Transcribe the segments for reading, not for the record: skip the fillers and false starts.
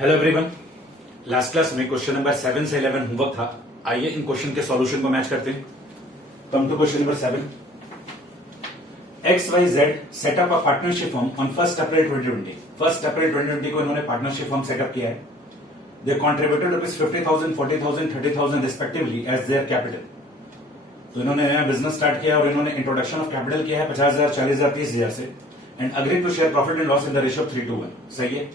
Hello everyone. Last class में question number 7 से 11 homework था। आइए इन क्वेश्चन के सॉल्यूशन को मैच करते हैं। Come to question number 7। XYZ set up a partnership firm on 1 April 2020। 1 April 2020 को इन्होंने पार्टनरशिप फर्म सेटअप किया है। They contributed ₹50,000, 40,000, 30,000 respectively as their capital. तो इन्होंने नया बिजनेस स्टार्ट किया और इन्होंने इंट्रोडक्शन ऑफ कैपिटल किया है 50,000, 40,000, 30,000 से and agree to share profit and loss in the ratio of 3:1। सही है।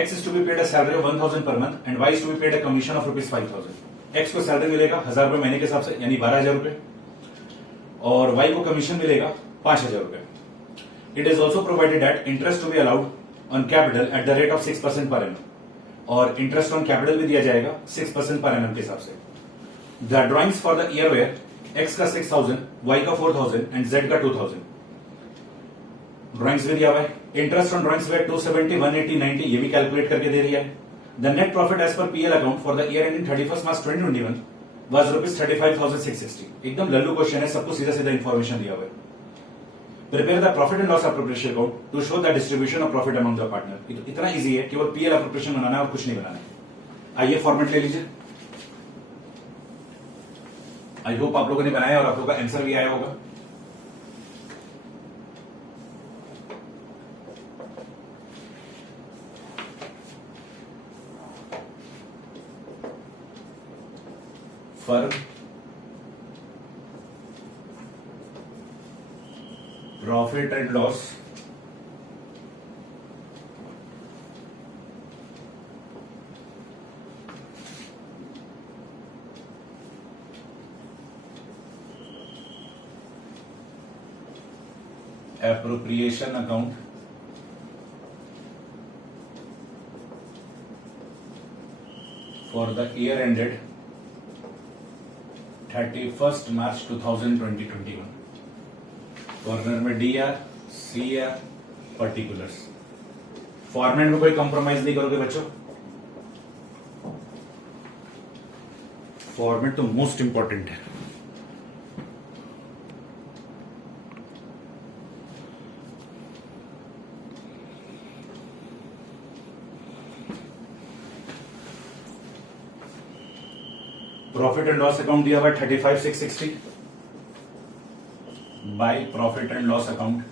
X is to be paid a salary of 1,000 per month and Y is to be paid a commission of ₹5,000। X को salary मिलेगा 1,000 रुपए महीने के हिसाब से यानी 12,000 रुपए और Y को कमीशन मिलेगा 5,000 रुपए। It is also provided that interest to be allowed on capital at the rate of 6% per annum और इंटरेस्ट ऑन कैपिटल भी दिया जाएगा 6% पर एनम के हिसाब से। The drawings for the year were X का 6,000, Y का 4,000 एंड Z का 2,000। ड्राइंग्स भी दिया हुआ है। इंटरेस्ट ऑन ड्राइंग्स में 270, 180, 90 ये भी कैलकुलेट करके दे रही है। The net profit as per PL account for the year ending 31 March 2021 was ₹35,660। एकदम लल्लू क्वेश्चन है, सबको सीधा सीधा इंफॉर्मेशन दिया हुआ है। Prepare the profit and loss appropriation account to show the distribution of profit among the partner. इतना easy है, केवल पीएल अप्रोप्रिएशन बनाना है और कुछ नहीं बनाना है। आइए फॉर्मेट ले लीजिए। आई होप आप लोगों ने बनाया और आप लोगों का आंसर भी आया होगा। Firm profit and loss appropriation account for the year ended 31 March 2021। Corner में DR, CR, पर्टिकुलर्स। फॉर्मेट में कोई कंप्रोमाइज नहीं करोगे बच्चों। फॉर्मेट तो मोस्ट इंपॉर्टेंट है। प्रॉफिट एंड लॉस अकाउंट दिया हुआ 35,660 by profit and loss account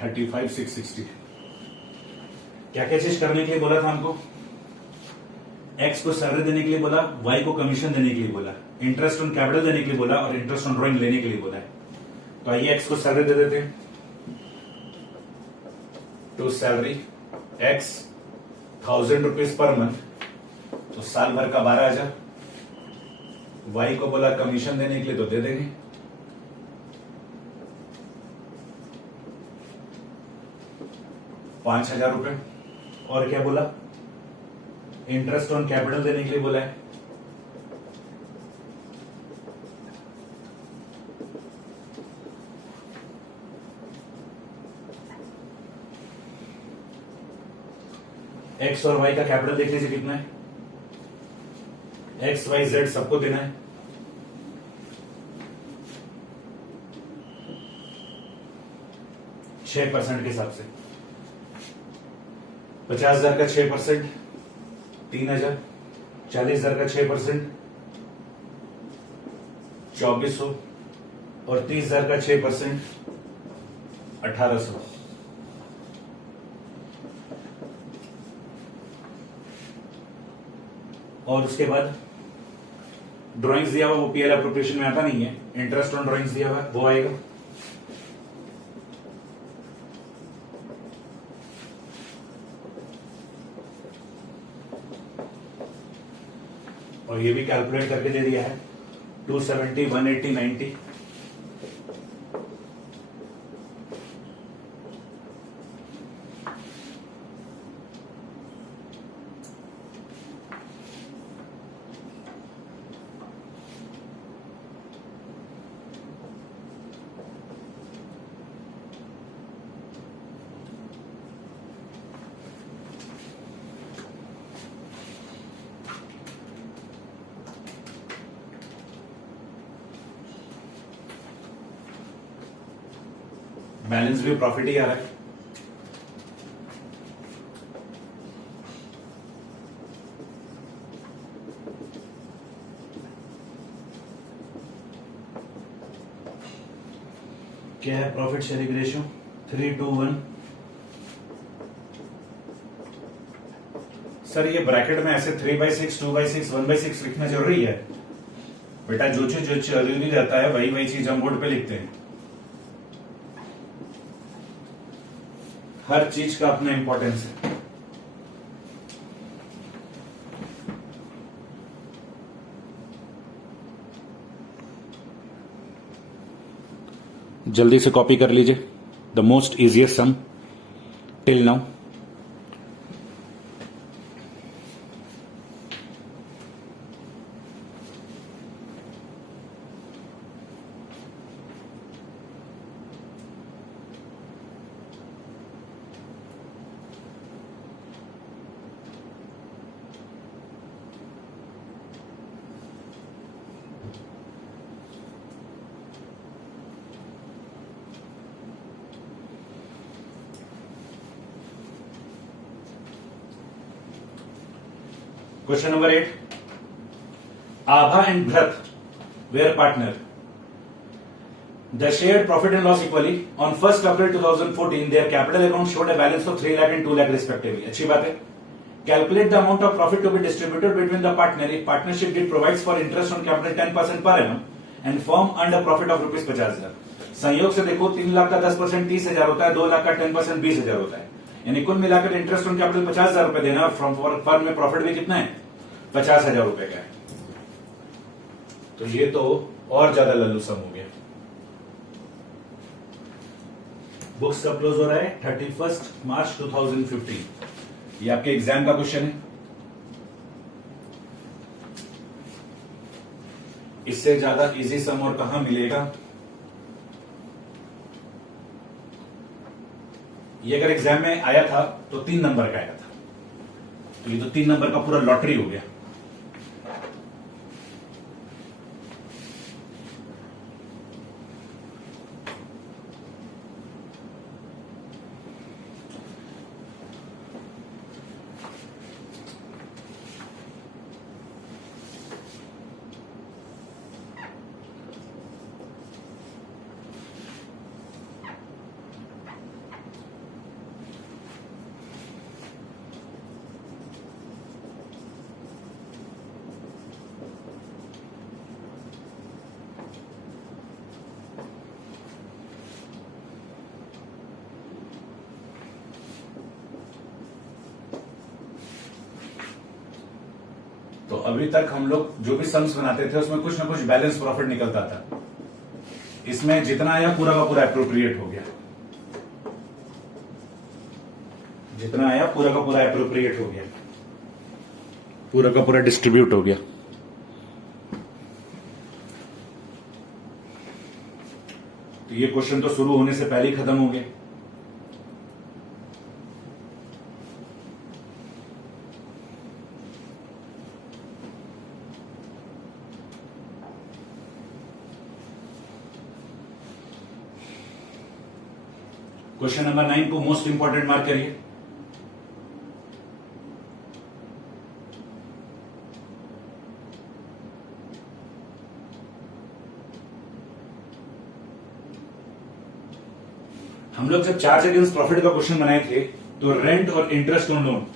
35,660। क्या क्या चीज करने के लिए बोला था हमको? X को सैलरी देने के लिए बोला, Y को कमीशन देने के लिए बोला, इंटरेस्ट ऑन कैपिटल देने के लिए बोला और इंटरेस्ट ऑन ड्रॉइंग लेने के लिए बोला है। तो आइए X को सैलरी दे देते हैं। To salary X 1,000 rupees per month, तो साल भर का 12,000। वाई को बोला कमीशन देने के लिए तो दे देंगे। ₹5,000। और क्या बोला? इंटरेस्ट ऑन कैपिटल देने के लिए बोला है। X और Y का कैपिटल देख लीजिए कितना है। X, Y, Z सबको देना है। %6 के हिसाब से 50,000 का 6% 3,000, 40,000 का 6% 2,400 और 30,000 का 6% 1,800। और उसके बाद ड्राइंग्स दिया हुआ वो पीएल एप्रोप्रिएशन में आता नहीं है। इंटरेस्ट ऑन ड्राइंग्स दिया हुआ वो आएगा। और ये भी कैलकुलेट करके दे दिया है 270, 180, 90। बैलेंस भी प्रॉफिट ही आ रहा है। क्या है प्रॉफिट शेयरिंग रेशियो 3:1। सर ये ब्रैकेट में ऐसे 3/6, 2/6, 1/6 लिखना जरूरी है बेटा? जो चीज जरूरी रहता है वही चीज हम बोर्ड पे लिखते हैं। हर चीज का अपना इंपॉर्टेंस है। जल्दी से कॉपी कर लीजिए the most easiest sum till now. Question number 8. Abha and Bharat were partner. They shared profit and loss equally. On 1st April 2014, their capital account showed a balance of 3 lakh and 2 lakh respectively. अच्छी बात है। Calculate the amount of profit to be distributed between the partner if partnership did provides for interest on capital 10% per annum and firm earned a profit of rupees 50,000. संयोग से देखो 3 लाख का 10% 30,000 होता है, 2 लाख का 10% 20,000 होता है, यानी कुल मिलाकर इंटरेस्ट ऑन कैपिटल 50,000 रुपए देना और फर्म में प्रॉफिट भी कितना है 50,000 रुपए का है। तो ये तो और ज्यादा लल्लू सम हो गया। बुक्स कब क्लोज हो रहा है? 31 मार्च 2015। ये आपके एग्जाम का क्वेश्चन है। इससे ज्यादा इजी सम और कहां मिलेगा? ये अगर एग्जाम में आया था तो 3 नंबर का आया था, तो ये तो 3 नंबर का पूरा लॉटरी हो गया। तो अभी तक हम लोग जो भी सम्स बनाते थे उसमें कुछ ना कुछ बैलेंस प्रॉफिट निकलता था। इसमें जितना आया पूरा का पूरा एप्रोप्रिएट हो गया, जितना आया पूरा का पूरा एप्रोप्रिएट हो गया, पूरा का पूरा डिस्ट्रीब्यूट हो गया। तो ये क्वेश्चन तो शुरू होने से पहले ही खत्म हो गया। क्वेश्चन नंबर 9 को मोस्ट इंपॉर्टेंट मार्क करिए। हम लोग जब चार्ज अगेंस्ट प्रॉफिट का क्वेश्चन बनाए थे तो रेंट और इंटरेस्ट ऑन लोन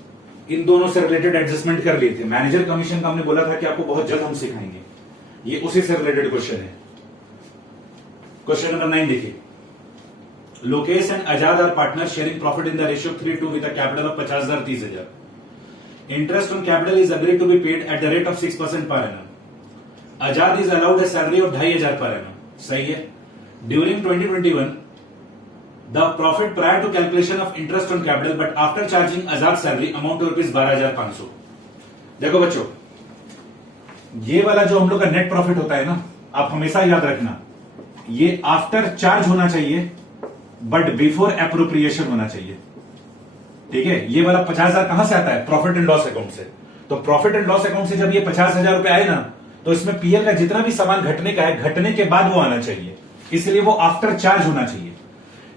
इन दोनों से रिलेटेड एडजस्टमेंट कर लिए थे। मैनेजर कमीशन का हमने बोला था कि आपको बहुत जल्द हम सिखाएंगे, ये उसी से रिलेटेड क्वेश्चन है। क्वेश्चन नंबर 9 देखिए। Lokesh and Azad are partner sharing profit in the ratio 3:2 with a capital of 50,000 30,000। Interest on capital is agreed to be paid at the rate of 6% per annum. Azad is allowed a salary of 2,500 per annum. सही है। During 2021 the profit prior to calculation of interest on capital but after charging Azad salary amount to rupees 12,500। देखो बच्चों, ये वाला जो हम लोग का नेट प्रॉफिट होता है ना, आप हमेशा याद रखना ये आफ्टर चार्ज होना चाहिए बट बिफोर एप्रोप्रिएशन होना चाहिए। ठीक है। ये वाला 50,000 कहां से आता है? प्रॉफिट एंड लॉस अकाउंट से। तो प्रॉफिट एंड लॉस अकाउंट से जब ये 50,000 रुपए आए ना, तो इसमें पीएल का जितना भी सामान घटने का है, घटने के बाद वो आना चाहिए, इसलिए वो आफ्टर चार्ज होना चाहिए।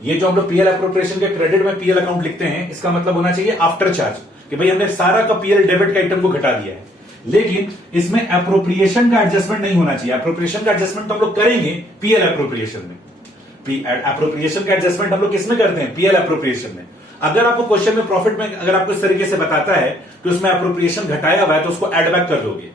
ये जो हम लोग पीएल एप्रोप्रिएशन के क्रेडिट में पीएल अकाउंट लिखते हैं, इसका मतलब होना चाहिए आफ्टर चार्ज, कि भाई हमने सारा का पीएल डेबिट का आइटम को घटा दिया है। लेकिन इसमें एप्रोप्रिएशन का एडजस्टमेंट नहीं होना चाहिए। एप्रोप्रिएशन का एडजस्टमेंट तो हम लोग करेंगे पीएल एप्रोप्रिएशन में। एप्रोप्रिएशन का एडजस्टमेंट हम लोग किसमें करते हैं? पीएल एप्रोप्रिएशन में। अगर आपको क्वेश्चन में प्रॉफिट में अगर आपको इस तरीके से बताता है कि उसमें एप्रोप्रिएशन घटाया हुआ है तो उसको एड बैक कर दोगे।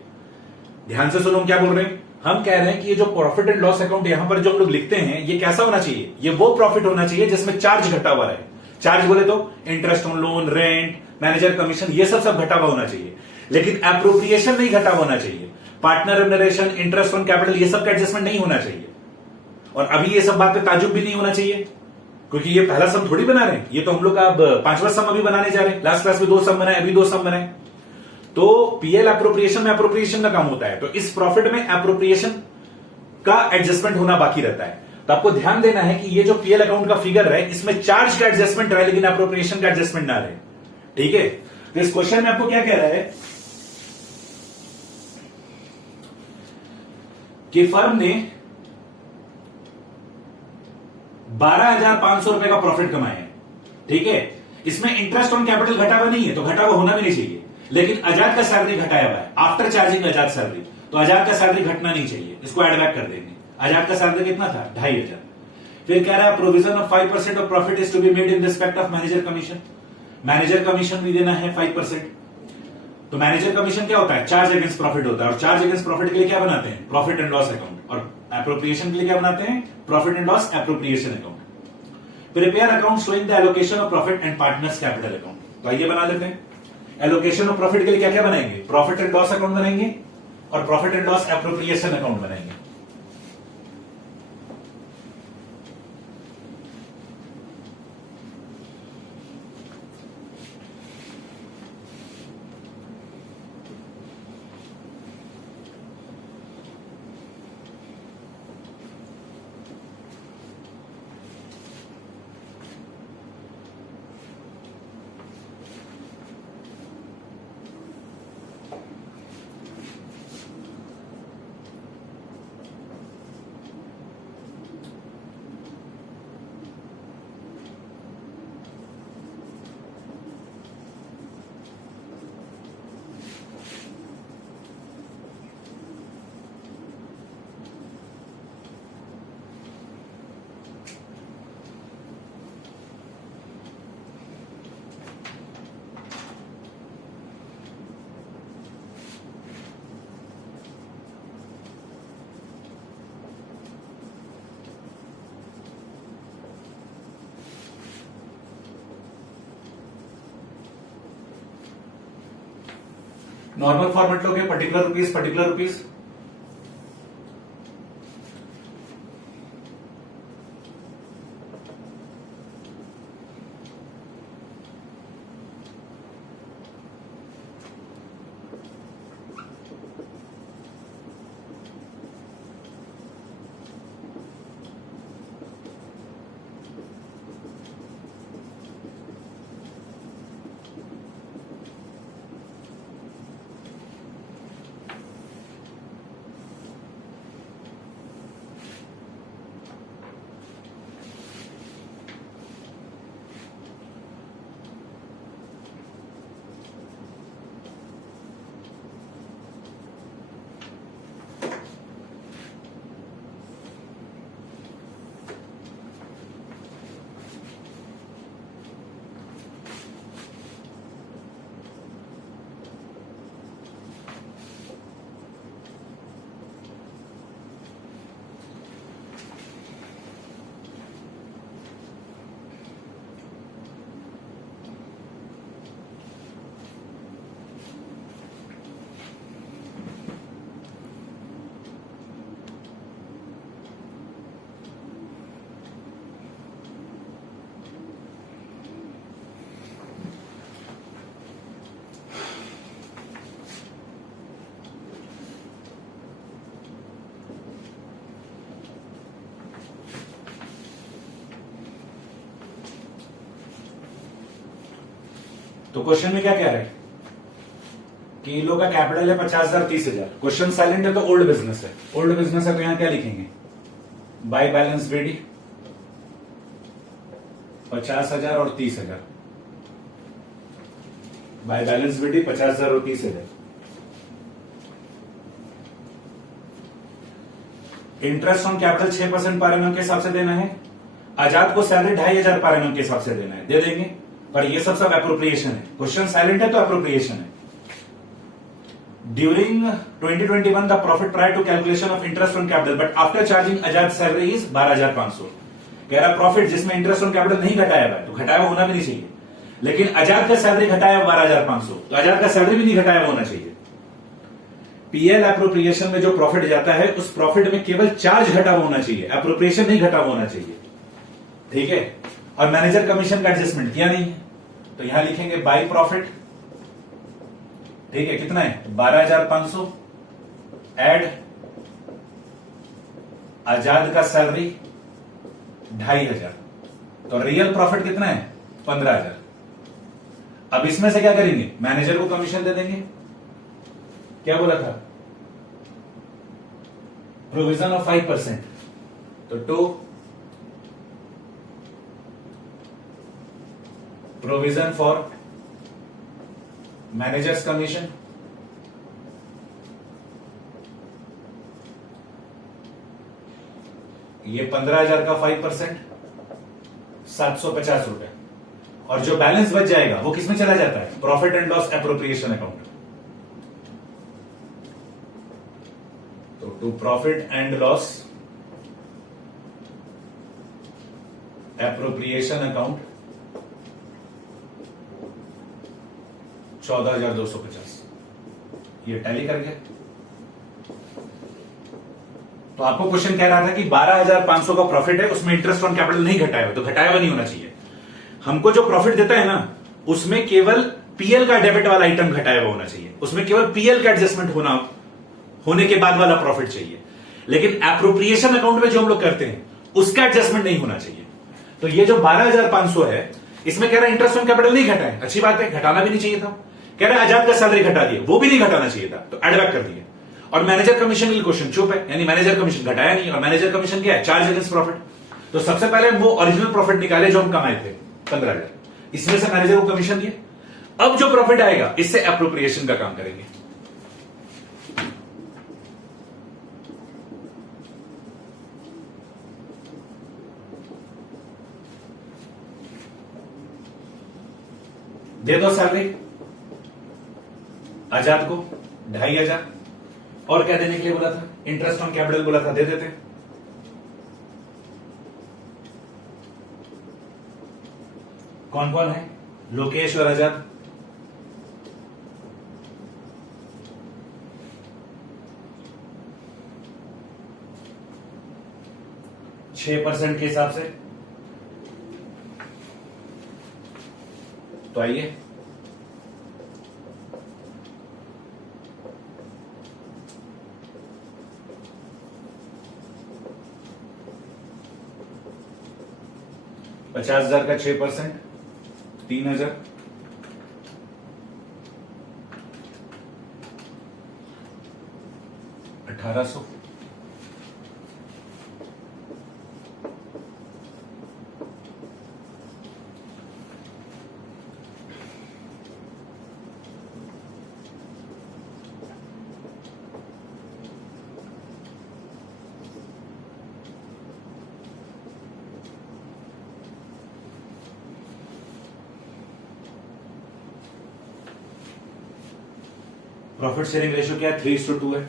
ध्यान से सुनो हम क्या बोल रहे हैं। हम कह रहे हैं कि ये जो प्रॉफिट एंड लॉस अकाउंट यहां पर जो हम लोग लिखते हैं ये कैसा होना चाहिए? ये वो प्रॉफिट होना चाहिए जिसमें चार्ज घटा हुआ है। चार्ज बोले तो interest on loan, rent, manager commission, ये सब घटा हुआ होना चाहिए, लेकिन एप्रोप्रिएशन नहीं घटा होना चाहिए। Partner remuneration, interest on capital, ये सब का एडजस्टमेंट नहीं होना चाहिए। और अभी ये सब बात पे ताजुब भी नहीं होना चाहिए, क्योंकि ये पहला सम थोड़ी बना रहे हैं, ये तो हम लोग अब पांचवा सम अभी बनाने जा रहे हैं। लास्ट क्लास में 2 सम बनाए, अभी 2 सम बनाए। तो पीएल एप्रोप्रिएशन में एप्रोप्रिएशन का काम होता है, तो इस प्रॉफिट में एप्रोप्रिएशन का एडजस्टमेंट होना बाकी रहता है। तो आपको ध्यान देना है कि ये जो पीएल अकाउंट का फिगर है इसमें चार्ज का एडजस्टमेंट रहे लेकिन एप्रोप्रिएशन का एडजस्टमेंट ना रहे। ठीक है, तो इस क्वेश्चन में आपको क्या कह रहा है कि फर्म ने 12,500 रुपए का प्रॉफिट कमाया है। ठीक है, इसमें इंटरेस्ट ऑन कैपिटल घटा हुआ नहीं है, तो घटा हुआ होना भी नहीं चाहिए, लेकिन आजाद का सैलरी घटाया हुआ है आफ्टर चार्जिंग आजाद सैलरी, तो आजाद का सैलरी घटना नहीं चाहिए, इसको एड बैक कर देंगे। आजाद का सैलरी कितना था? 2,500। फिर कह रहा है provision of 5% of profit is to be made in respect of manager commission. Manager commission भी देना है 5%। तो मैनेजर कमीशन क्या होता है? चार्ज अगेंस्ट प्रॉफिट होता है, और चार्ज अगेंस्ट प्रॉफिट के लिए क्या बनाते हैं? Profit and loss account. और एप्रोप्रिएशन के लिए क्या बनाते हैं? Profit and loss appropriation account. Prepare account showing the allocation of profit and partners capital account. तो आइए बना लेते हैं। एलोकेशन ऑफ प्रॉफिट के लिए क्या क्या बनाएंगे? प्रॉफिट एंड लॉस अकाउंट बनाएंगे और profit and loss appropriation account बनाएंगे। नॉर्मल फॉर्मेट लोगे, पर्टिकुलर रुपीज, पर्टिकुलर रुपीज। तो क्वेश्चन में क्या कह रहे हैं कि इन लोग का कैपिटल है 50,000 30,000। क्वेश्चन साइलेंट है तो ओल्ड बिजनेस है। ओल्ड बिजनेस है तो यहां क्या लिखेंगे? बाय बैलेंस बीडी 50,000 और 30,000। बाय बैलेंस बीडी 50,000 और 30,000। Interest on capital 6% per annum के हिसाब से देना है आजाद को सैलरी 2,500 पर एनम के हिसाब से देना है, दे देंगे, पर ये सब एप्रोप्रिएशन है। क्वेश्चन साइलेंट है तो एप्रोप्रिएशन है। During 2021 the profit prior to calculation of interest on capital but after charging Azad salary is 12,500। कह रहा प्रॉफिट जिसमें इंटरेस्ट ऑन कैपिटल नहीं घटाया हुआ है, तो घटाया हुआ होना भी नहीं चाहिए, लेकिन आजाद का सैलरी घटाया 12,500, तो आजाद का सैलरी भी नहीं घटाया हुआ होना चाहिए। पीएल एप्रोप्रिएशन में जो प्रॉफिट जाता है उस प्रॉफिट में केवल चार्ज घटा हुआ होना चाहिए, एप्रोप्रिएशन नहीं घटा हुआ होना चाहिए, ठीक है। और मैनेजर कमीशन का एडजस्टमेंट किया नहीं है, तो यहां लिखेंगे बाई प्रॉफिट, ठीक है, कितना है 12,500 एड आजाद का सैलरी 2,500, तो रियल प्रॉफिट कितना है 15,000। अब इसमें से क्या करेंगे, मैनेजर को कमीशन दे देंगे, क्या बोला था, प्रोविजन ऑफ 5%, तो 2 प्रोविजन फॉर मैनेजर्स कमीशन, ये 15,000 का 5% 750 रुपए, और जो बैलेंस बच जाएगा वो किसमें चला जाता है, profit and loss appropriation account. तो to profit and loss appropriation account 14,250, ये टैली कर गया। तो आपको क्वेश्चन कह रहा था कि 12,500 का प्रॉफिट है, उसमें इंटरेस्ट ऑन कैपिटल नहीं घटाया हुआ, तो घटाया हुआ नहीं होना चाहिए। हमको जो प्रॉफिट देता है ना, उसमें केवल पीएल का डेबिट वाला आइटम घटाया हुआ होना चाहिए, उसमें केवल पीएल का एडजस्टमेंट होने के बाद वाला प्रॉफिट चाहिए, लेकिन एप्रोप्रिएशन अकाउंट में जो हम लोग करते हैं उसका एडजस्टमेंट नहीं होना चाहिए। तो ये जो 12,500 है, इसमें कह रहा है इंटरेस्ट ऑन कैपिटल नहीं घटाए, अच्छी बात है, घटाना भी नहीं चाहिए था। कह रहा है आजाद का सैलरी घटा दिया, वो भी नहीं घटाना चाहिए था, तो एड बैक कर दिया। और मैनेजर कमीशन के लिए क्वेश्चन चुप है, यानी मैनेजर कमीशन घटाया नहीं, और मैनेजर कमीशन क्या है, चार्ज अगेंस्ट प्रॉफिट। तो सबसे पहले वो ओरिजिनल प्रॉफिट निकाले जो हम कमाए थे 15,000, इसमें से मैनेजर को कमीशन दिए। अब जो प्रॉफिट आएगा इससे एप्रोप्रिएशन का काम करेंगे। दे दो सैलरी आजाद को 2,500, और क्या देने के लिए बोला था, इंटरेस्ट ऑन कैपिटल बोला था, दे देते। कौन कौन है, लोकेश और आजाद। %6 के हिसाब से, तो आइए $50,000 का 6%, 3,000, 1,800, प्रॉफिट शेयरिंग रेशियो क्या है, 3:2 है।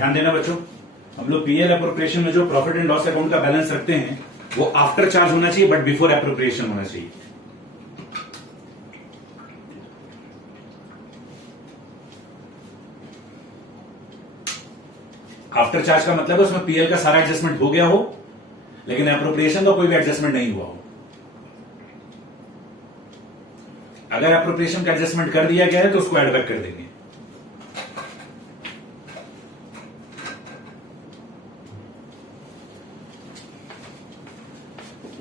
ध्यान देना बच्चों, हम लोग पीएल एप्रोप्रिएशन में जो प्रॉफिट एंड लॉस अकाउंट का बैलेंस रखते हैं वो आफ्टर चार्ज होना चाहिए, बट बिफोर एप्रोप्रिएशन होना चाहिए। आफ्टर चार्ज का मतलब है उसमें पीएल का सारा एडजस्टमेंट हो गया हो, लेकिन एप्रोप्रिएशन का कोई भी एडजस्टमेंट नहीं हुआ हो। अगर एप्रोप्रिएशन का एडजस्टमेंट कर दिया गया है तो उसको एड बैक कर देंगे।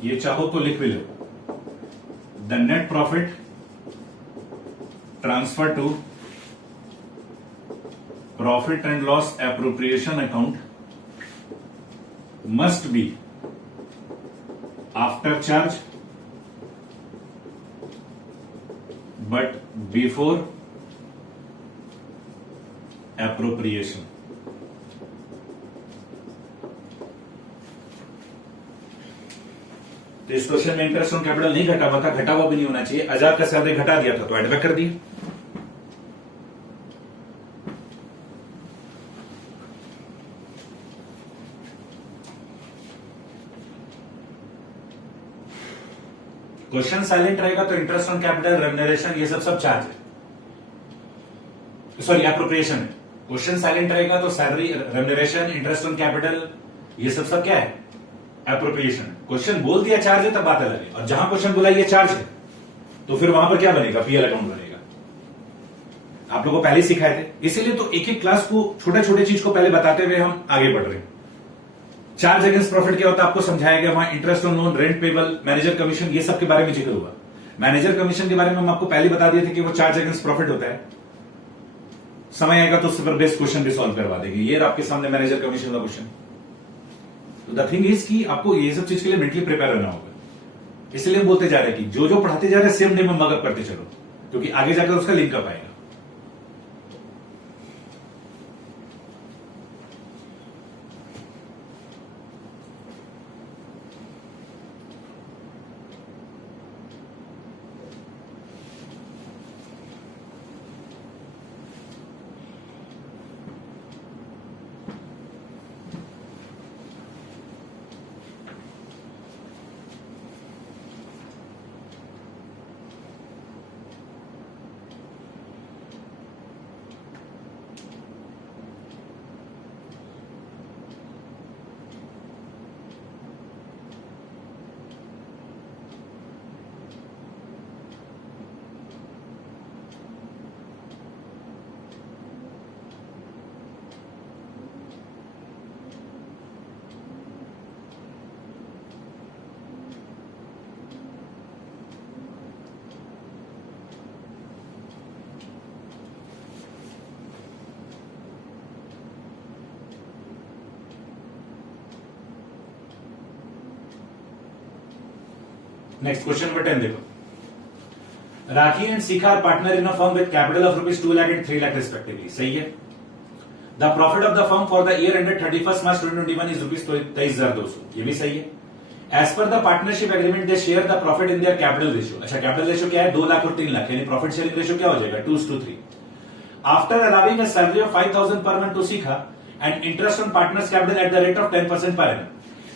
ये चाहो तो लिख भी लो, the net profit transfer to profit and loss appropriation account must be after charge but before appropriation। तो इस क्वेश्चन में इंटरेस्ट ऑन कैपिटल नहीं घटा हुआ था, घटा हुआ भी नहीं होना चाहिए। आजाद का सैलरी घटा दिया था तो एड बैक कर दिया। क्वेश्चन साइलेंट रहेगा तो इंटरेस्ट ऑन कैपिटल, रेम्यूनरेशन, ये सब चार्ज है, सॉरी एप्रोप्रिएशन है। क्वेश्चन साइलेंट रहेगा तो salary, remuneration, interest on capital, ये सब क्या है? एप्रोप्रिएशन। क्वेश्चन बोल दिया चार्ज है तब बात अलग है, और जहां क्वेश्चन बोला ये चार्ज है तो फिर वहां पर क्या बनेगा? पीएल अकाउंट बनेगा। आप लोगों को पहले सिखाए थे, इसीलिए तो एक एक क्लास को छोटे छोटे चीज को पहले बताते हुए हम आगे बढ़ रहे हैं। चार्ज अगेंस्ट प्रॉफिट क्या होता है आपको समझाया गया, वहां interest on loan, rent payable, manager commission, ये सब के बारे में जिक्र हुआ। मैनेजर कमीशन के बारे में हम आपको पहले बता दिए थे कि वो चार्ज अगेंस्ट प्रॉफिट होता है। समय आएगा तो उससे पर बेस्ट क्वेश्चन भी सॉल्व करवा देंगे। ये आपके सामने मैनेजर कमीशन का क्वेश्चन। तो द थिंग इज कि आपको ये सब चीज के लिए मेंटली प्रिपेयर रहना होगा। इसलिए हम बोलते जा रहे हैं कि जो जो पढ़ाते जा रहे हैं सेम डे में मगअप करते चलो, क्योंकि आगे जाकर उसका लिंकअप आएगा। नेक्स्ट क्वेश्चन नंबर 10 देखो। Rakhi and Shikha are partner in a firm with capital of ₹2 lakh and 3 lakh respectively. सही है। The profit of the firm for the year ended 31 March 2021 is ₹23,200। ये भी सही है। As per the partnership agreement they share the profit in their capital ratio. अच्छा, capital ratio क्या है? 2 लाख और 3 लाख, यानी प्रॉफिट शेयरिंग रेशियो क्या हो जाएगा? 2:3। After allowing a salary of 5,000 per month to Shikha and interest on partners capital at the rate of 10% per annum.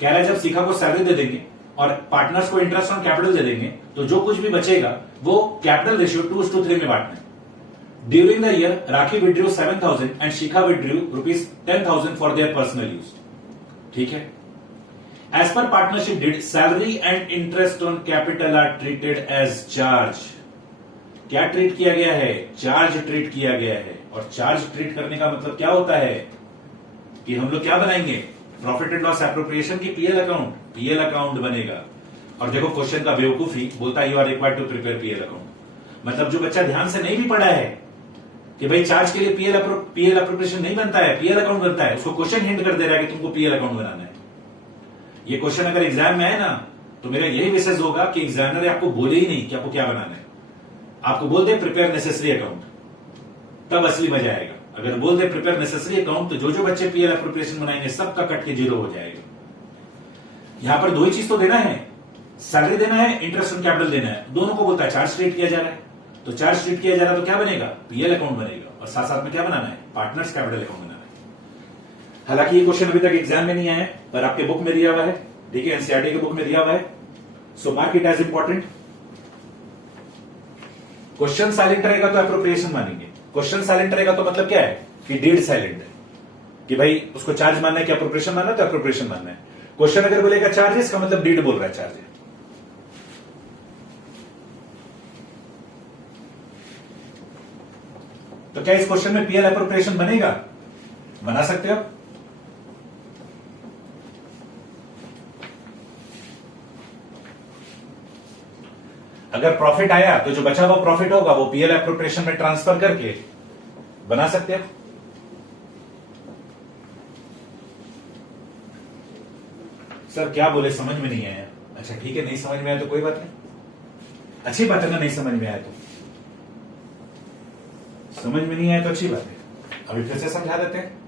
कह रहा है जब शिखा को सैलरी दे देंगे और पार्टनर्स को इंटरेस्ट ऑन कैपिटल दे देंगे तो जो कुछ भी बचेगा वो कैपिटल रेशियो 2:3 में बांटना है। During the year Rakhi withdrew 7,000 and Shikha withdrew ₹10,000 for their personal use. ठीक है। As per partnership deed, salary and interest on capital are treated as charge. क्या ट्रीट किया गया है? चार्ज ट्रीट किया गया है। और चार्ज ट्रीट करने का मतलब क्या होता है कि हम लोग क्या बनाएंगे? प्रॉफिट एंड लॉस एप्रोप्रिएशन की पीएल अकाउंट बनेगा। और देखो क्वेश्चन का बेवकूफी बोलता है you are required to prepare PL account. मतलब जो बच्चा ध्यान से नहीं भी पढ़ा है कि भाई चार्ज के लिए पीएल एप्रोप्रिएशन नहीं बनता है, पीएल अकाउंट बनता है, उसको क्वेश्चन हिंट कर दे रहा है कि तुमको पीएल अकाउंट बनाना है। ये क्वेश्चन अगर एग्जाम में आए ना तो मेरा यही मैसेज होगा कि एग्जामिनर आपको बोले ही नहीं कि आपको क्या बनाना है। आपको बोल दे प्रिपेयर नेसेसरी अकाउंट, तब असली मजा आएगा। अगर बोल दे प्रिपेयर नेसेसरी अकाउंट तो जो बच्चे पीएल एप्रोप्रिएशन बनाएंगे सबका कट के 0 हो जाएगा। यहां पर दो ही चीज तो देना है, सैलरी देना है, इंटरेस्ट ऑन कैपिटल देना है। दोनों को बोलता है चार्ज ट्रीट किया जा रहा है, तो चार्ज ट्रीट किया जा रहा है तो क्या बनेगा? पीएल अकाउंट बनेगा। और साथ साथ में क्या बनाना है? पार्टनर्स कैपिटल अकाउंट बनाना हालांकि ये क्वेश्चन अभी तक एग्जाम में नहीं आया है, पर आपके बुक में दिया हुआ है, ठीक है, एनसीईआरटी के बुक में दिया हुआ है, so mark it as important. Question silent रहेगा तो एप्रोप्रिएशन मानेंगे, क्वेश्चन साइलेंट रहेगा तो मतलब क्या है कि डीड साइलेंट है, कि भाई उसको चार्ज मानना है कि एप्रोप्रिएशन मानना है, तो एप्रोप्रिएशन मानना है। क्वेश्चन अगर बोलेगा चार्जेस का मतलब डीड बोल रहा है चार्ज है। तो क्या इस क्वेश्चन में पीएल एप्रोप्रिएशन बनेगा? बना सकते हो। अगर प्रॉफिट आया तो जो बचा हुआ प्रॉफिट होगा वो पीएल एप्रोप्रिएशन में ट्रांसफर करके बना सकते हो। सर क्या बोले, समझ में नहीं आया। अच्छा ठीक है, नहीं समझ में आया तो कोई बात नहीं, अच्छी बात है ना, नहीं समझ में आया तो। समझ में नहीं आया तो अच्छी बात है, अभी फिर से समझा देते हैं।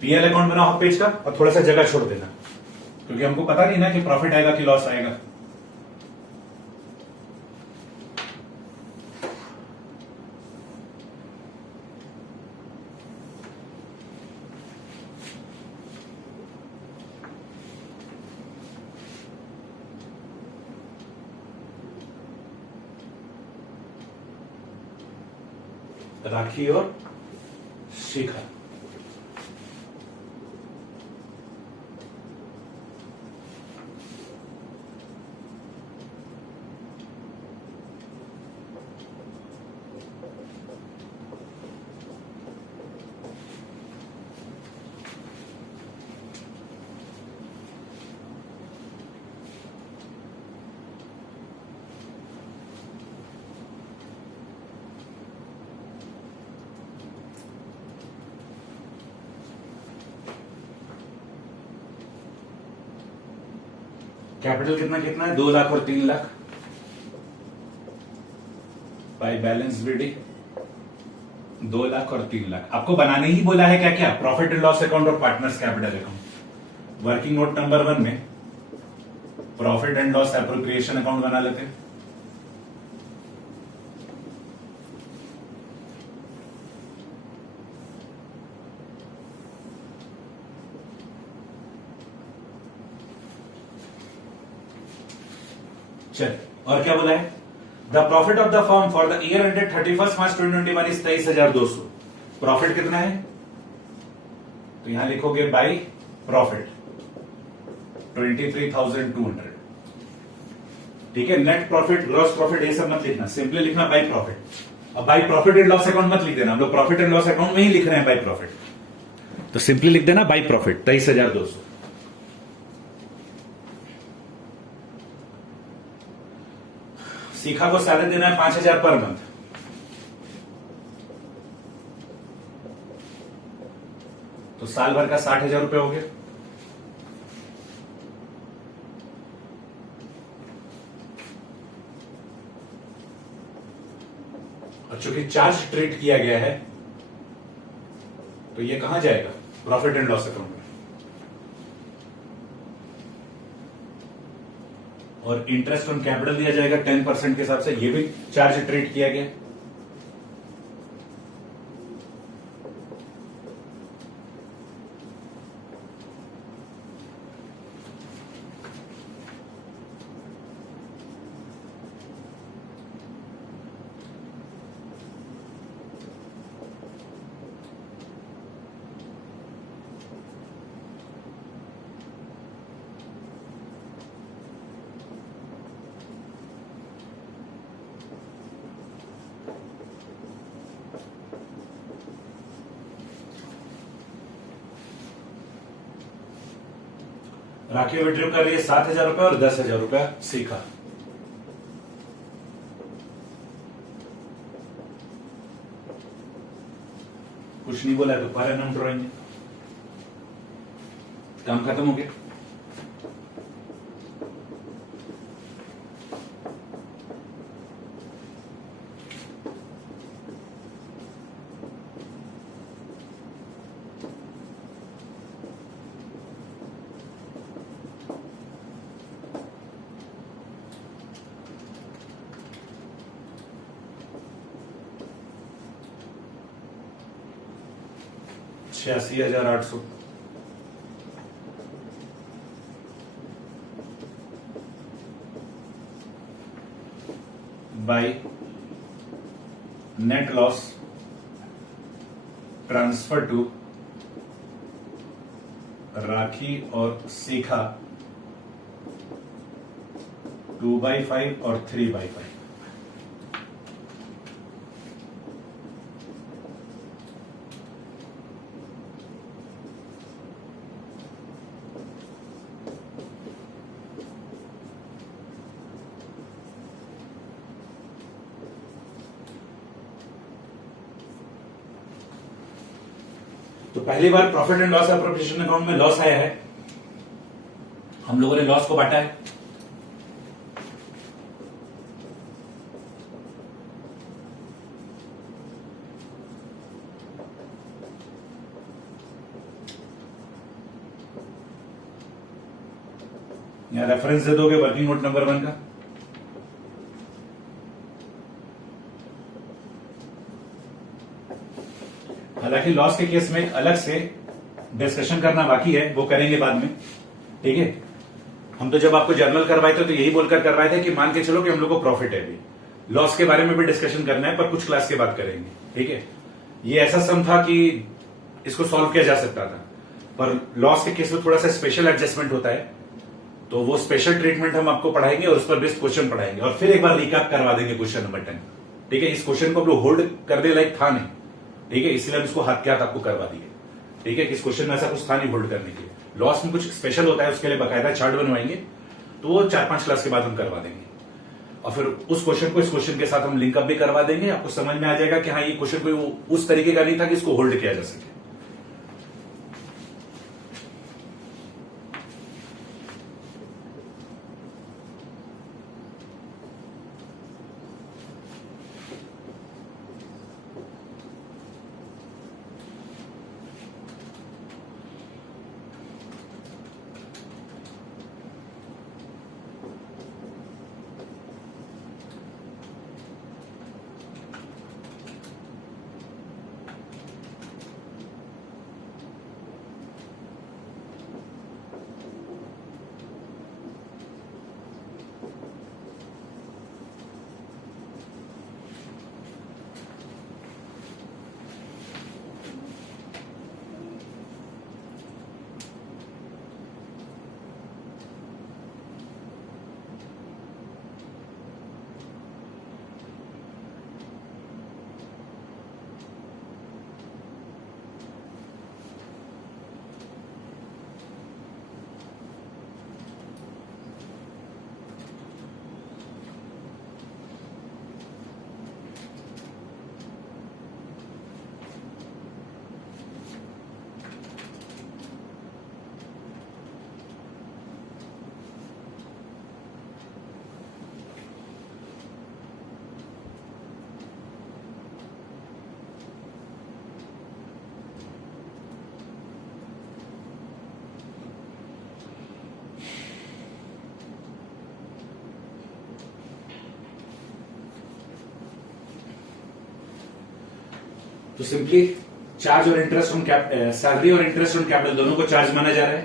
पीएल अकाउंट बनाओ हाफ पेज का और थोड़ा सा जगह छोड़ देना, क्योंकि हमको पता नहीं ना कि प्रॉफिट आएगा कि लॉस आएगा। राखी और शिखा, कैपिटल कितना कितना है, 2 लाख और 3 lakh by balance BD, 2 lakh और 3 लाख। आपको बनाने ही बोला है क्या क्या, प्रॉफिट एंड लॉस अकाउंट और partners capital account. Working note number 1 में profit and loss appropriation account बना लेते हैं। चल, और क्या बोला है, the profit of the firm for the year ended 31 March 2021 is 23,200। Profit कितना है, तो यहां लिखोगे बाई प्रॉफिट 23,200, ठीक है। नेट प्रॉफिट, ग्रॉस प्रॉफिट ये सब मत लिखना, सिंपली लिखना बाई प्रॉफिट। अब by profit and loss account मत लिख देना, हम लोग प्रॉफिट एंड लॉस अकाउंट में ही लिख रहे हैं बाई प्रॉफिट, तो सिंपली लिख देना बाई प्रॉफिट 23,200। शिखा को सैलरी देना है 5,000 पर मंथ, तो साल भर का 60,000 रुपए हो गए। और चूंकि चार्ज ट्रीट किया गया है तो ये कहां जाएगा, प्रॉफिट एंड लॉस अकाउंट में। और इंटरेस्ट ऑन कैपिटल दिया जाएगा 10% के हिसाब से, ये भी चार्ज ट्रीट किया गया। राखी विड्रॉ कर रही है 7,000 रुपए और 10,000 रुपए सीखा। कुछ नहीं बोला तो पर एनम ड्रॉइंग, काम खत्म हो गया। 86,800 by net loss transfer to Rakhi और सीखा 2/5 और 3/5। तो पहली बार profit and loss appropriation account में लॉस आया है, हम लोगों ने लॉस को बांटा है। यहां रेफरेंस दे दोगे वर्किंग नोट नंबर 1 का। हालांकि लॉस के केस में अलग से डिस्कशन करना बाकी है, वो करेंगे बाद में, ठीक है। हम तो जब आपको जर्नल करवाए थे तो यही बोलकर करवाए थे कि मान के चलो कि हम लोग को प्रॉफिट है भी, लॉस के बारे में भी डिस्कशन करना है पर कुछ क्लास के बाद करेंगे, ठीक है। ये ऐसा सम था कि इसको सॉल्व किया जा सकता था, पर लॉस के केस में थोड़ा सा स्पेशल एडजस्टमेंट होता है, तो वो स्पेशल ट्रीटमेंट हम आपको पढ़ाएंगे और उस पर बेस्ड क्वेश्चन पढ़ाएंगे और फिर एक बार रिकैप करवा देंगे क्वेश्चन नंबर 10, ठीक है। इस क्वेश्चन को हम लोग होल्ड करने लायक था नहीं, ठीक है, इसलिए हम इसको हाथ के हाथ आपको करवा दिए, ठीक है। इस क्वेश्चन में ऐसा कुछ था नहीं होल्ड करने के लिए। लॉस में कुछ स्पेशल होता है, उसके लिए बकायदा चार्ट बनवाएंगे, तो वो 4-5 क्लास के बाद हम करवा देंगे और फिर उस क्वेश्चन को इस क्वेश्चन के साथ हम लिंकअप भी करवा देंगे। आपको समझ में आ जाएगा कि हाँ ये क्वेश्चन कोई उस तरीके का नहीं था कि इसको होल्ड किया जा सके। तो सिंपली चार्ज और इंटरेस्ट ऑन सैलरी और इंटरेस्ट ऑन कैपिटल दोनों को चार्ज माना जा रहा है।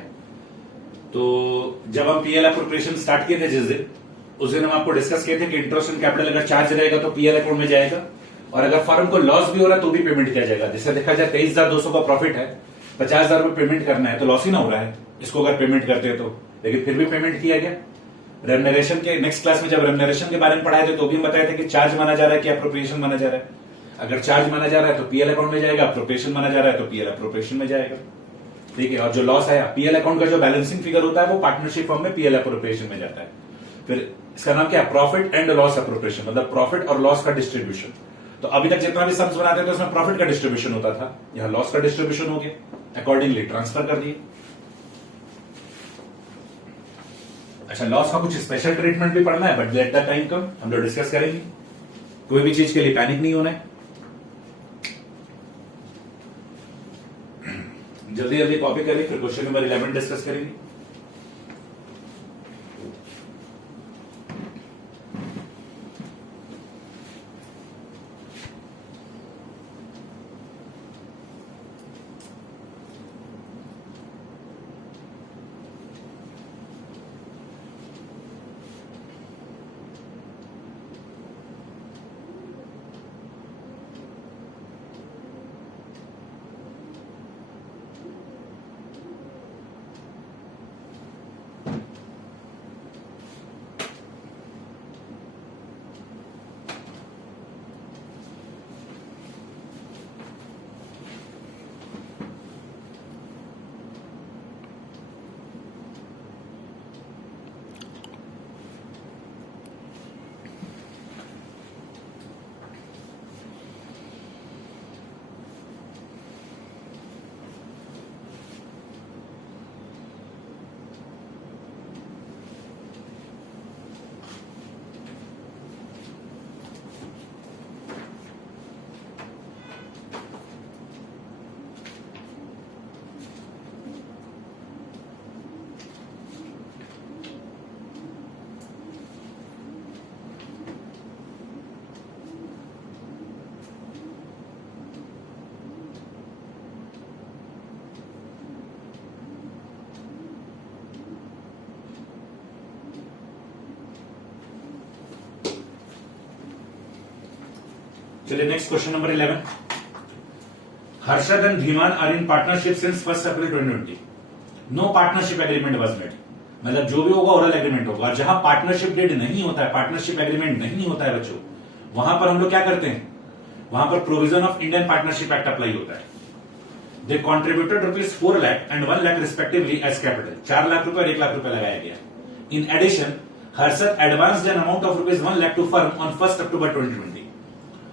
तो जब हम पीएल एप्रोप्रिएशन स्टार्ट किए थे जिस दिन, उस दिन हम आपको डिस्कस किए थे कि इंटरेस्ट ऑन कैपिटल अगर चार्ज रहेगा तो पीएल अकाउंट में जाएगा और अगर फर्म को लॉस भी हो रहा है तो भी पेमेंट किया जाएगा। जैसे देखा जाए 23,200 का प्रॉफिट है, 50,000 रुपए पेमेंट करना है तो लॉस ही ना हो रहा है इसको अगर पेमेंट करते हैं तो, लेकिन फिर भी पेमेंट किया गया। रेम्युनरेशन के नेक्स्ट क्लास में जब रेम्युनरेशन के बारे में पढ़ाए थे तो भी हम बताए थे कि चार्ज माना जा रहा है कि एप्रोप्रिएशन माना जा रहा है। अगर चार्ज माना जा रहा है तो पीएल अकाउंट में जाएगा, एप्रोप्रिएशन माना जा रहा है तो पीएल एप्रोप्रिएशन में जाएगा, ठीक है। और जो लॉस आया पीएल अकाउंट का जो बैलेंसिंग फिगर होता है वो पार्टनरशिप फॉर्म में पीएल एप्रोप्रिएशन में जाता है। फिर इसका नाम क्या है, प्रॉफिट एंड लॉस एप्रोप्रिएशन, मतलब प्रॉफिट और लॉस का डिस्ट्रीब्यूशन। तो अभी तक जितना भी सम्स बनाते थे उसमें प्रॉफिट का डिस्ट्रीब्यूशन होता था, यहां लॉस का डिस्ट्रीब्यूशन हो गया, अकॉर्डिंगली ट्रांसफर कर दिए। अच्छा, लॉस का कुछ स्पेशल ट्रीटमेंट भी पढ़ना है बट लेट द टाइम कम, हम लोग डिस्कस करेंगे। कोई भी चीज के लिए पैनिक नहीं होना है, जल्दी जल्दी कॉपी करें, फिर क्वेश्चन नंबर 11 डिस्कस करेंगे। चलिए next question number 11. Harshad and Dhiman are in partnership since 1 April 2020. No partnership agreement was made. मतलब जो भी होगा ओरल एग्रीमेंट होगा. और जहां पार्टनरशिप डेड नहीं होता है, पार्टनरशिप एग्रीमेंट नहीं होता है बच्चों, वहां पर हम लोग क्या करते हैं, वहां पर provision of Indian partnership act apply होता है. They contributed ₹4 lakh and 1 lakh respectively as capital. 4 lakh रुपए और 1 लाख रुपए लगाया गया. In addition Harshad advanced an amount of ₹1 lakh to firm on 1 October 2020.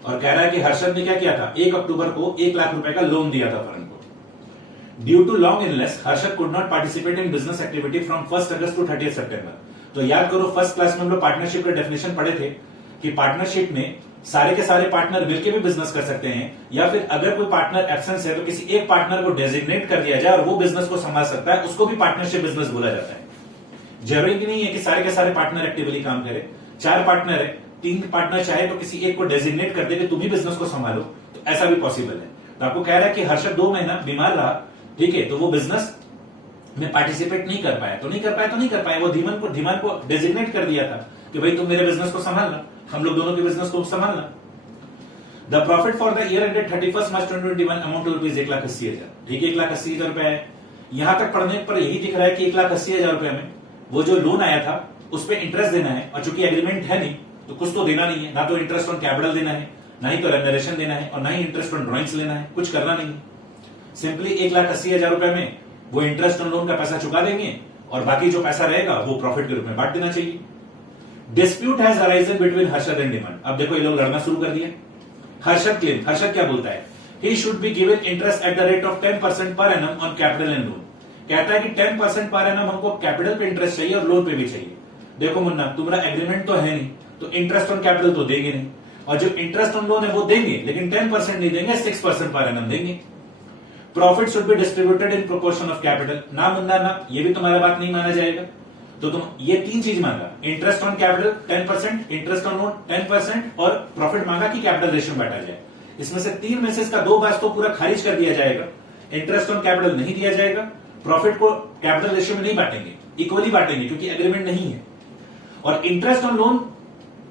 और कह रहा है कि हर्षद ने क्या किया था, 1 अक्टूबर को 1 लाख रुपए का लोन दिया था फर्म को. Due to long illness Harshad could not participate in business activity from 1 August to 30 सितंबर. तो याद करो फर्स्ट क्लास में हम लोग पार्टनरशिप का डेफिनेशन पढ़े थे कि पार्टनरशिप में सारे के सारे पार्टनर मिलकर भी बिजनेस कर सकते हैं, या फिर अगर कोई पार्टनर एब्सेंस है तो किसी एक पार्टनर को डेजिग्नेट कर दिया जाए और वो बिजनेस को संभाल सकता है, उसको भी पार्टनरशिप बिजनेस बोला जाता है. जरूरी भी नहीं है कि सारे के सारे पार्टनर एक्टिवली काम करें. 4 पार्टनर है, 3 पार्टनर चाहे तो किसी एक को डेजिग्नेट कर दे कि तुम ही बिजनेस को संभालो, तो ऐसा भी पॉसिबल है. तो आपको कह रहा है कि हर्षद 2 महीना बीमार रहा, ठीक है, तो वो बिजनेस में पार्टिसिपेट नहीं कर पाया. तो नहीं कर पाया. वो धीमान को डेजिग्नेट कर दिया था कि भाई तुम मेरे बिजनेस को संभालना, हम लोग दोनों के बिजनेस को संभालना. The profit for the year ended 31 March 2021 amount to ₹1,80,000. ठीक है, 1,80,000 रुपए है. यहां तक पढ़ने पर यही दिख रहा है कि 1,80,000 रुपए में वो जो लोन आया था उस पर इंटरेस्ट देना है, और चूंकि एग्रीमेंट है नहीं तो कुछ तो देना नहीं है. ना तो इंटरेस्ट ऑन कैपिटल देना है, ना ही तो रेम्यूनरेशन देना है, और ना ही इंटरेस्ट ऑन ड्रॉइंग्स लेना है. कुछ करना नहीं. सिंपली 1,80,000 रुपए में वो इंटरेस्ट ऑन लोन का पैसा चुका देंगे और बाकी जो पैसा रहेगा वो प्रॉफिट के रूप में बांट देना चाहिए. Dispute has arisen between Harshad and Dhiman. अब देखो ये लोग लड़ना शुरू कर दिए. हर्षद क्या बोलता है, he should be given interest eight the rate of 10% per annum on capital and loan. कहता है कि 10% पर एनम हमको कैपिटल पे इंटरेस्ट चाहिए और लोन पे भी चाहिए. देखो मुन्ना, तुम्हारा एग्रीमेंट तो है नहीं, तो इंटरेस्ट ऑन कैपिटल तो देंगे नहीं, और जो इंटरेस्ट ऑन लोन है वो देंगे, लेकिन 10% नहीं देंगे, 6% पर एनम देंगे. Profit should be distributed in proportion of capital. ना मुन्ना ना, ये भी तुम्हारा बात नहीं माना जाएगा. तो तुम ये 3 चीज मांगा, interest on capital 10%, interest on loan 10% और प्रॉफिट मांगा कि कैपिटल रेशियो में बांटा जाए. इसमें से 3 में से इसका 2 बात तो पूरा खारिज कर दिया जाएगा. इंटरेस्ट ऑन कैपिटल नहीं दिया जाएगा, प्रॉफिट को कैपिटल रेशियो में नहीं बांटेंगे, इक्वली बांटेंगे क्योंकि एग्रीमेंट नहीं है, और इंटरेस्ट ऑन लोन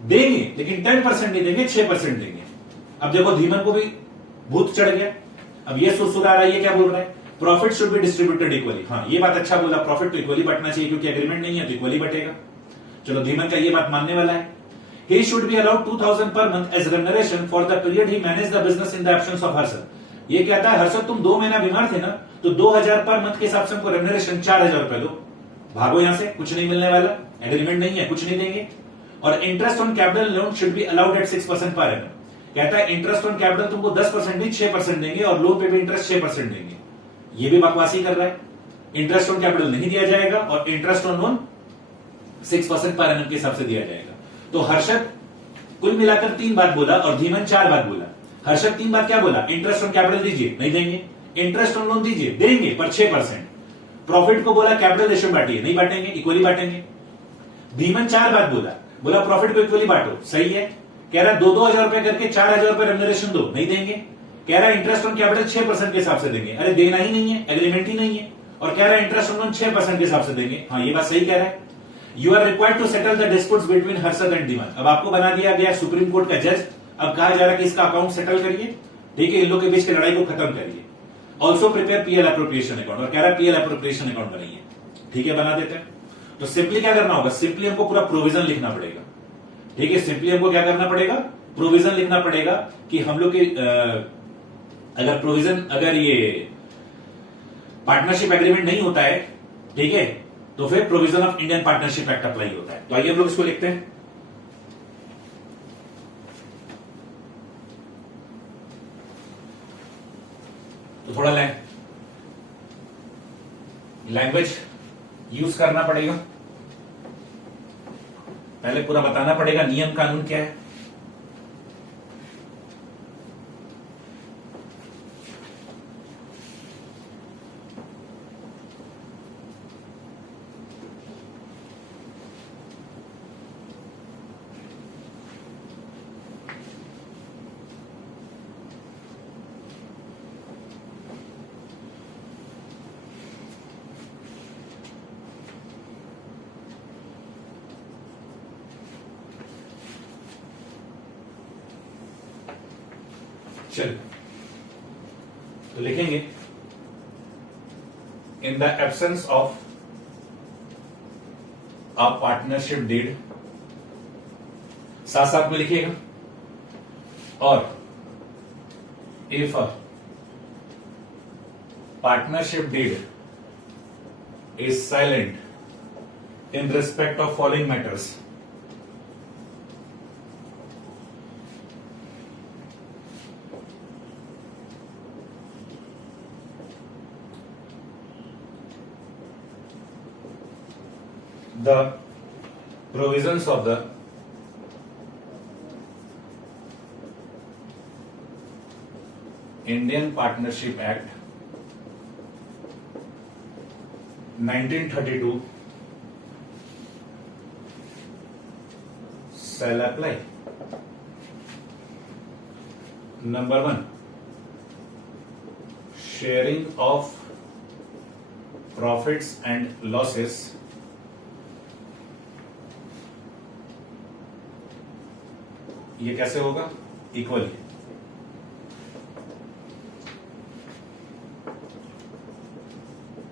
देंगे लेकिन 10% नहीं देंगे, 6% देंगे. अब देखो धीमन को भी भूत चढ़ गया. अब ये सुरसुरा रहा है, ये क्या बोल रहा है, profit should be distributed equally. हाँ ये बात अच्छा बोला, प्रॉफिट तो इक्वली बंटना चाहिए क्योंकि एग्रीमेंट नहीं है तो इक्वली बटेगा. चलो धीमन का ये बात मानने वाला है. He should be allowed 2,000 per month as remuneration for the period he manage the business in the absence of Harshad. ये कहता है हर्षद तुम 2 महीना बीमार थे ना, तो 2,000 पर मंथ के हिसाब से हमको रेम्यूनरेशन 4,000 रुपए दो. भागो यहां से, कुछ नहीं मिलने वाला, एग्रीमेंट नहीं है, कुछ नहीं देंगे. और interest on capital loan should be allowed at 6% per annum. कहता है इंटरेस्ट ऑन कैपिटल तुमको 10% नहीं 6% देंगे, और लोन पे भी इंटरेस्ट 6% देंगे. ये भी बकवासी कर रहा है. इंटरेस्ट ऑन कैपिटल नहीं दिया जाएगा और interest on loan 6% per annum के हिसाब से दिया जाएगा. तो हर्षद कुल मिलाकर 3 बात बोला और धीमन 4 बात बोला. हर्षद 3 बात क्या बोला, इंटरेस्ट ऑन कैपिटल दीजिए, नहीं देंगे. इंटरेस्ट ऑन लोन दीजिए, देंगे पर 6%. प्रॉफिट को बोला कैपिटल रेशियो बांटिए, नहीं बांटेंगे, इक्वली बांटेंगे. धीमन 4 बात बोला प्रॉफिट को इक्वली बांटो, सही है. कह रहा 2,000 रुपए करके 4,000 रुपए रेम्यूनरेशन दो, नहीं देंगे. कह रहा इंटरेस्ट ऑन कैपिटल 6% के हिसाब से देंगे, अरे देना ही नहीं है, एग्रीमेंट ही नहीं है. और कह रहा है इंटरेस्ट ऑन लोन 6% के हिसाब से देंगे. हाँ ये बात सही कह रहा है. You are required to settle the disputes between Harshad and Dhiman. अब आपको बना दिया गया सुप्रीम कोर्ट का जज. अब कहा जा रहा है कि इसका अकाउंट सेटल करिए, ठीक है, इन लोगों के बीच की लड़ाई को खत्म करिए. Also prepare PL appropriation account. और कह रहा है पीएल अप्रोप्रिएशन अकाउंट बनाइए. ठीक है, बना देते हैं. तो सिंपली क्या करना होगा, सिंपली हमको पूरा प्रोविजन लिखना पड़ेगा. ठीक है, सिंपली हमको क्या करना पड़ेगा, प्रोविजन लिखना पड़ेगा कि हम लोग के अगर ये पार्टनरशिप एग्रीमेंट नहीं होता है, ठीक है, तो फिर provision of Indian partnership act apply होता है. तो आइए हम लोग इसको लिखते हैं. तो थोड़ा लैंग्वेज यूज करना पड़ेगा. पहले पूरा बताना पड़ेगा नियम कानून क्या है. चलिए तो लिखेंगे in the absence of a partnership deed, साथ साथ में लिखिएगा, और if a partnership deed is silent in respect of following matters, the provisions of the Indian Partnership Act 1932 shall apply. Number 1, sharing of profits and losses ये कैसे होगा? Equally.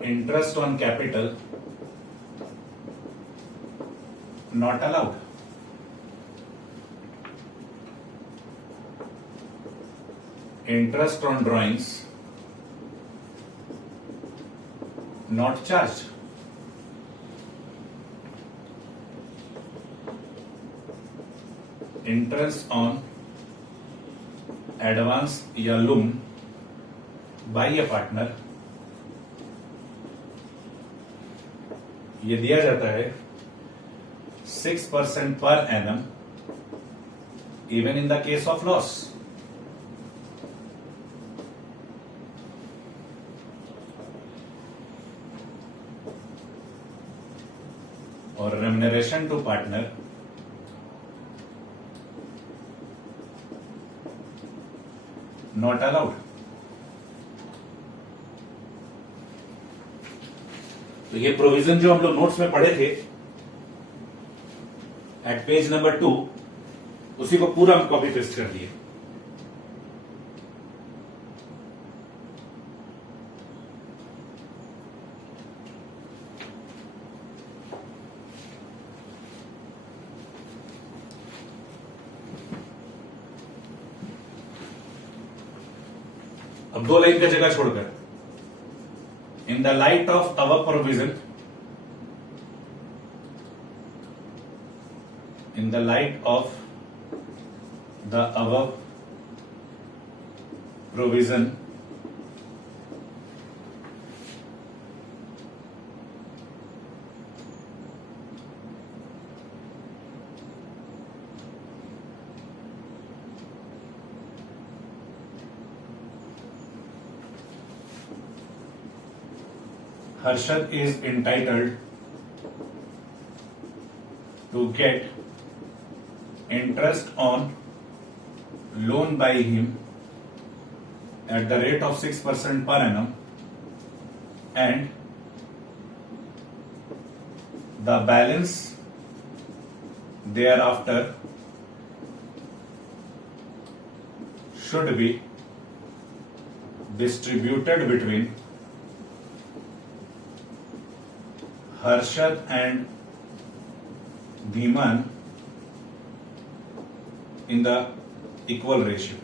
Interest on capital not allowed. Interest on drawings not charge. Interest on advance या loan by a partner, ये दिया जाता है 6% per annum even in the case of loss. और remuneration to partner not allowed. तो ये provision जो हम लोग नोट्स में पढ़े थे एट पेज नंबर 2, उसी को पूरा हम कॉपी पेस्ट कर दिए। अब 2 लाइन का जगह छोड़कर, in the light of our provision, in the light of the our provision, Harshad is entitled to get interest on loan by him at the rate of 6% per annum, and the balance thereafter should be distributed between Harshad and Dhiman in the equal ratio.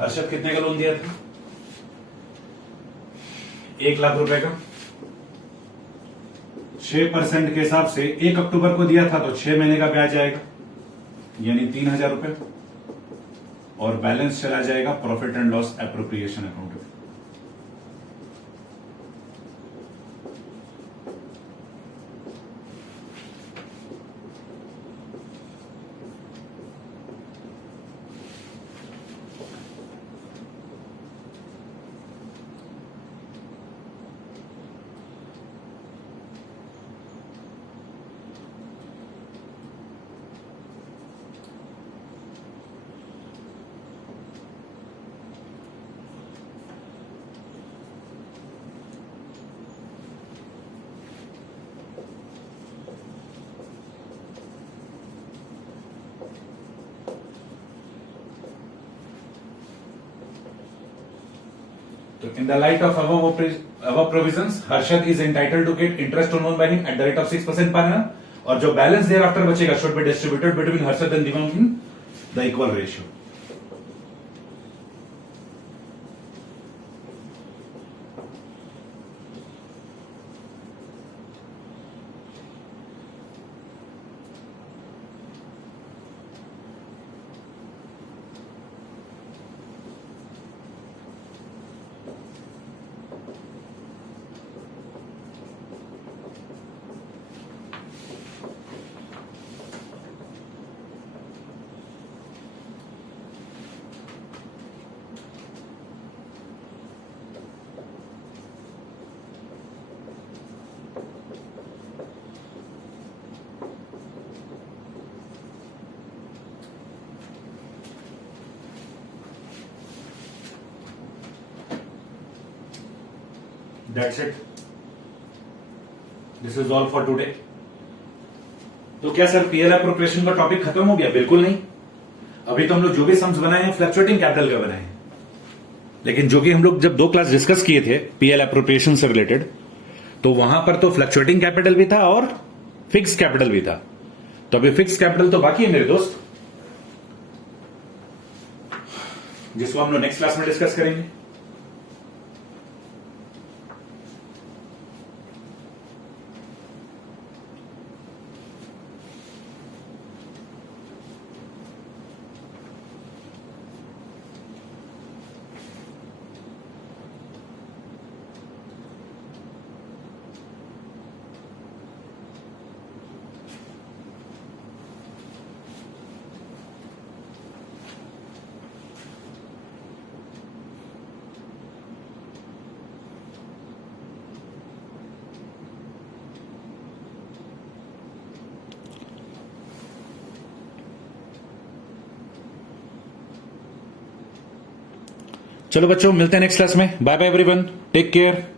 Arshad कितने का loan दिया था? 1 लाख रुपए का। 6% के हिसाब से 1 अक्टूबर को दिया था तो 6 महीने का ब्याज आएगा, यानी 3,000 रुपए, और बैलेंस चला जाएगा profit and loss appropriation account में। So in the light of above provisions, Harshad is entitled to get interest on loan by him at the rate of 6% per annum, और जो बैलेंस देयर आफ्टर बचेगा should be distributed between Harshad and Divyang in the equal ratio. That's it. This is all for today. तो क्या sir PL appropriation का topic खत्म हो गया? बिल्कुल नहीं। अभी तो हम लोग जो भी सम्स बनाए हैं फ्लक्चुएटिंग कैपिटल का बनाए हैं, लेकिन जो कि हम लोग जब 2 क्लास डिस्कस किए थे पीएल एप्रोप्रिएशन से रिलेटेड, तो वहां पर तो फ्लक्चुएटिंग कैपिटल भी था और फिक्स कैपिटल भी था। तो अभी फिक्स कैपिटल तो बाकी है मेरे दोस्त, जिसको हम लोग नेक्स्ट क्लास में डिस्कस करेंगे। चलो बच्चों, मिलते हैं नेक्स्ट क्लास में। Bye bye everyone, take care.